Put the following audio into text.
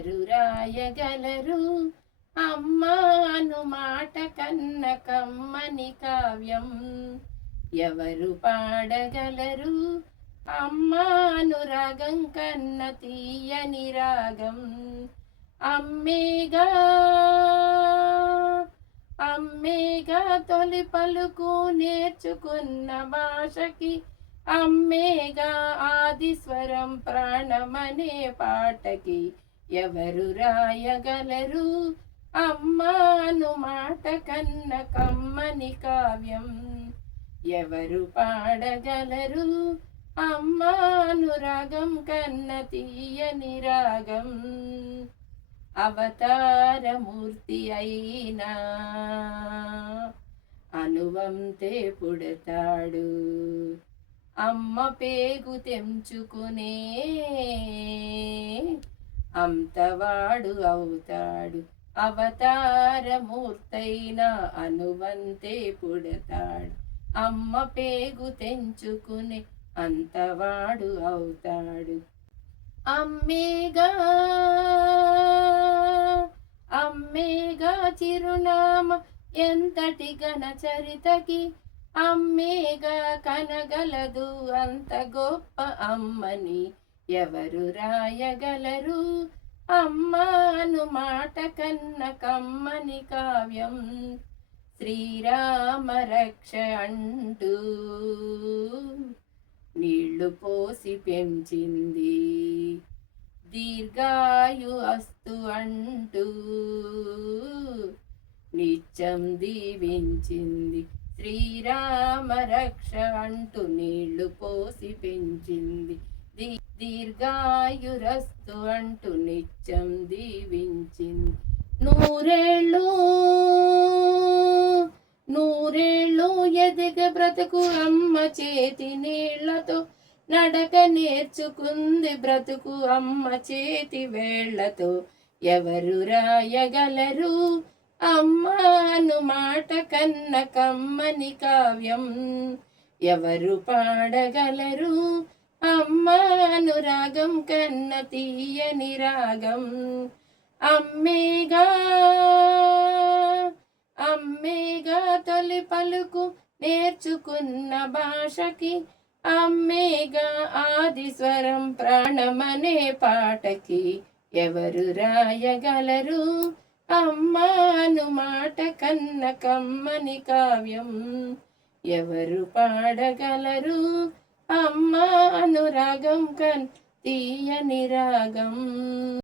ఎవరు రాయగలరు అమ్మాను మాట కన్న కమ్మని కావ్యం? ఎవరు పాడగలరు అమ్మానురాగం కన్న తీయని రాగం? అమ్మేగా అమ్మేగా తొలి పలుకు నేర్చుకున్న భాషకి, అమ్మేగా ఆది స్వరం ప్రాణమనే పాటకి. ఎవరు రాయగలరు అమ్మాను మాట కన్న కమ్మని కావ్యం? ఎవరు పాడగలరు అమ్మానురాగం కన్న తీయని రాగం? అవతారమూర్తి అయినా అనువంతే పుడతాడు, అమ్మ పేగు తెంచుకునే అంతవాడు అవుతాడు. అవతారమూర్తైన అనువంతే పుడతాడు, అమ్మ పేగు తెంచుకునే అంతవాడు అవుతాడు. అమ్మేగా అమ్మేగా చిరునామ ఎంతటి ఘన చరితకి, అమ్మేగా కనగలదు అంత గొప్ప అమ్మని. ఎవరు రాయగలరు అమ్మాను మాట కన్న కమ్మని కావ్యం? శ్రీరామ రక్ష అంటూ నీళ్లు పోసి పెంచింది, దీర్ఘాయు అస్తు అంటూ నిత్యం దీవించింది. శ్రీరామ రక్ష అంటూ నీళ్లు పోసి పెంచింది, దీర్ఘాయురస్తు అంటూ నిత్యం దీవించింది. నూరేళ్ళు నూరేళ్ళు ఎదిగ బ్రతుకు అమ్మ చేతి నీళ్లతో, నడక నేర్చుకుంది బ్రతుకు అమ్మ చేతి వేళ్లతో. ఎవరు రాయగలరు అమ్మాను మాట కన్న కమ్మని కావ్యం? ఎవరు పాడగలరు అమ్మాను రాగం కన్న తీయని రాగం? అమ్మేగా అమ్మేగా తొలి పలుకు నేర్చుకున్న భాషకి, అమ్మేగా ఆది స్వరం ప్రాణమనే పాటకి. ఎవరు రాయగలరు అమ్మాను మాట కన్న కమ్మని కావ్యం? ఎవరు పాడగలరు అమ్మాను రాగం కన్ తీయని రాగం?